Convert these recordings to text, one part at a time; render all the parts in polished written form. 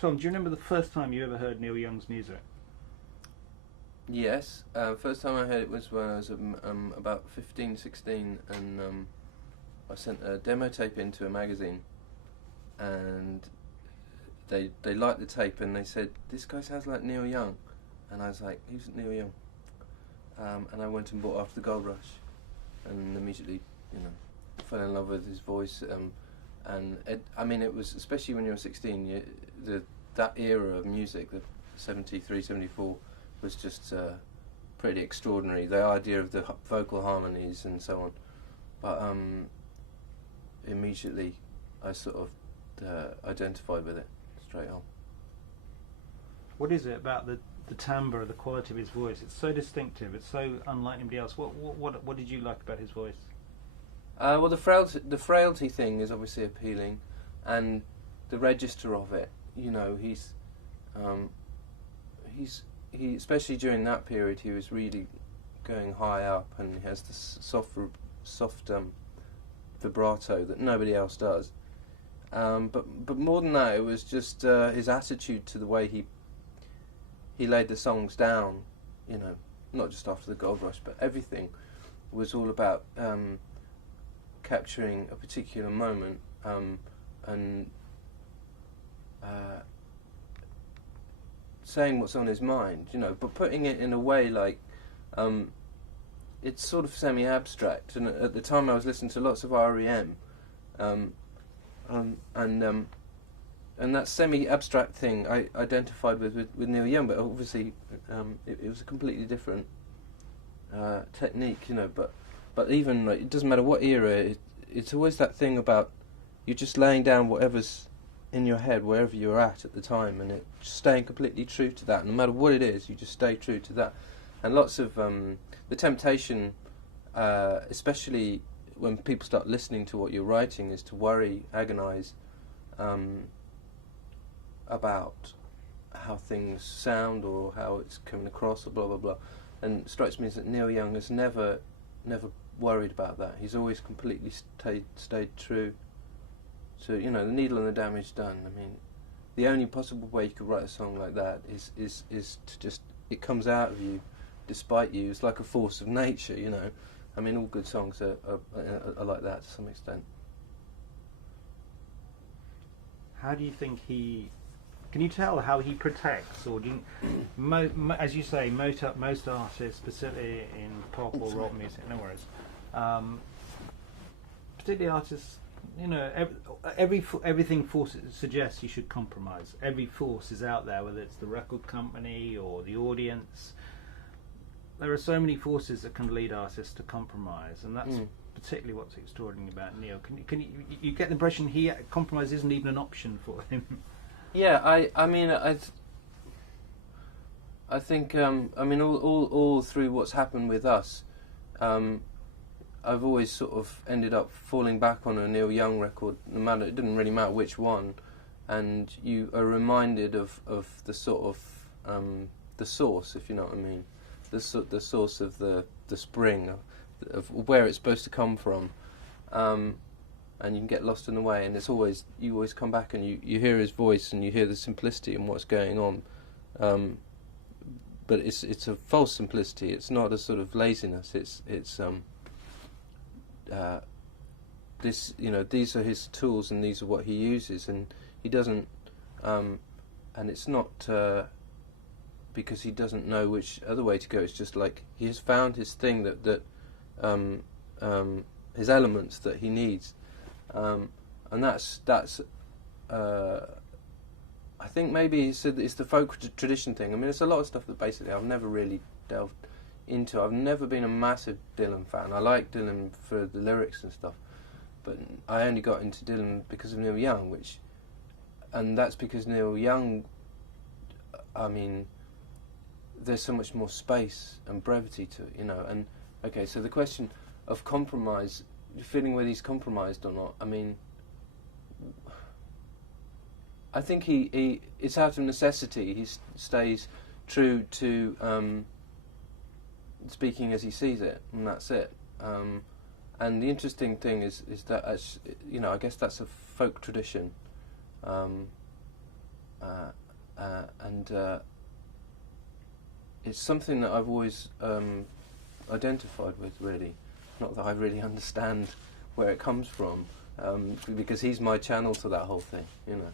Tom, do you remember the first time you ever heard Neil Young's music? Yes, first time I heard it was when I was about 15, 16, and I sent a demo tape into a magazine, and they liked the tape, and they said, "This guy sounds like Neil Young," and I was like, "Who's Neil Young?" And I went and bought After the Gold Rush, and immediately, fell in love with his voice. It was, especially when you were 16, that era of music, the 73, 74, was just pretty extraordinary. The idea of the vocal harmonies and so on. But immediately I sort of identified with it straight on. What is it about the timbre, the quality of his voice? It's so distinctive. It's so unlike anybody else. What did you like about his voice? Well, the frailty thing is obviously appealing, and the register of it. He especially during that period, he was really going high up, and he has this soft vibrato that nobody else does. But more than that, it was just his attitude to the way he laid the songs down. Not just After the Gold Rush, but everything was all about capturing a particular moment and saying what's on his mind, but putting it in a way like it's sort of semi-abstract. And at the time, I was listening to lots of REM, and that semi-abstract thing I identified with Neil Young, but obviously it was a completely different technique, But even it doesn't matter what era, it's always that thing about you're just laying down whatever's in your head wherever you're at the time, and just staying completely true to that. No matter what it is, you just stay true to that. And lots of the temptation, especially when people start listening to what you're writing, is to worry, agonise about how things sound or how it's coming across or blah blah blah. And it strikes me that Neil Young has never worried about that. He's always completely stayed true to the needle and the damage done. I mean, the only possible way you could write a song like that is to just, it comes out of you despite you. It's like a force of nature, I mean, all good songs are like that to some extent. How do you think can you tell how he protects, or do you, as you say, most artists, specifically in pop or rock music, no worries, particularly artists, everything suggests you should compromise. Every force is out there, whether it's the record company or the audience. There are so many forces that can lead artists to compromise, and that's particularly what's extraordinary about Neil. Can you get the impression compromise isn't even an option for him? Yeah, I think all through what's happened with us, I've always sort of ended up falling back on a Neil Young record. It didn't really matter which one, and you are reminded of the sort of the source, if you know what I mean, the source of the spring of where it's supposed to come from, and you can get lost in the way. And you always come back and you hear his voice and you hear the simplicity and what's going on, but it's a false simplicity. It's not a sort of laziness. It's these are his tools and these are what he uses, and he doesn't, and it's not because he doesn't know which other way to go. It's just like he has found his thing that his elements that he needs, and that's I think maybe it's the folk tradition thing. I mean, it's a lot of stuff that basically I've never really delved into. I've never been a massive Dylan fan. I like Dylan for the lyrics and stuff, but I only got into Dylan because of Neil Young, and that's because Neil Young, I mean, there's so much more space and brevity to it, and okay, so the question of compromise, feeling whether he's compromised or not, I mean, I think he it's out of necessity. He stays true to speaking as he sees it, and that's it. And the interesting thing is that I guess that's a folk tradition, and it's something that I've always identified with, really. Not that I really understand where it comes from, because he's my channel to that whole thing, you know.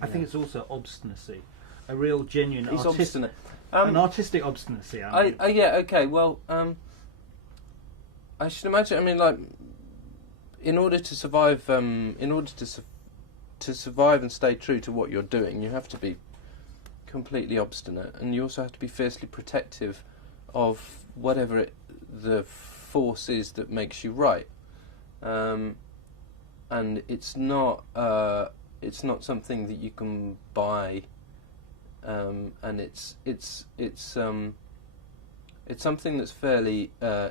I think it's also obstinacy, a real genuine He's obstinate. An artistic obstinacy. I mean. Yeah, okay, well, I should imagine, I mean, like, in order to survive, to survive and stay true to what you're doing, you have to be completely obstinate, and you also have to be fiercely protective of whatever the force is that makes you right. And it's not something that you can buy, and it's something that's fairly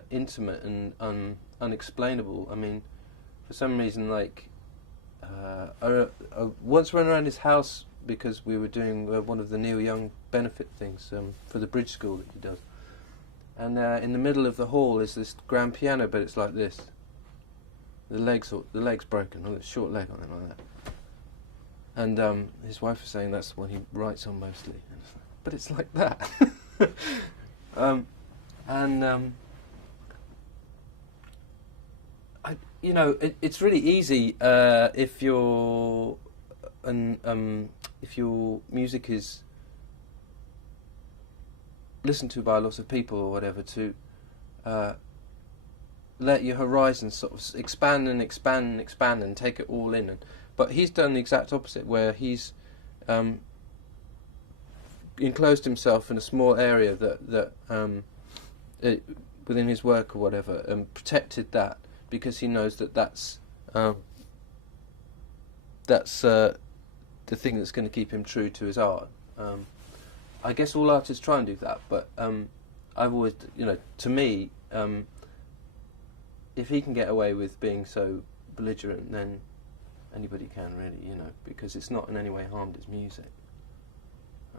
intimate and unexplainable. I mean, for some reason, like, I once ran around his house because we were doing one of the Neil Young benefit things for the bridge school that he does. And in the middle of the hall is this grand piano, but it's like this. The leg's broken, or a short leg on it like that. And his wife was saying that's the one he writes on mostly. But it's like that. It's really easy if your music is listened to by lots of people or whatever, to let your horizons sort of expand and expand and expand and take it all in. But he's done the exact opposite, where he's enclosed himself in a small area that within his work or whatever, and protected that, because he knows that's the thing that's going to keep him true to his art. I guess all artists try and do that, but I've always, to me, if he can get away with being so belligerent, then anybody can, really, because it's not in any way harmed his music.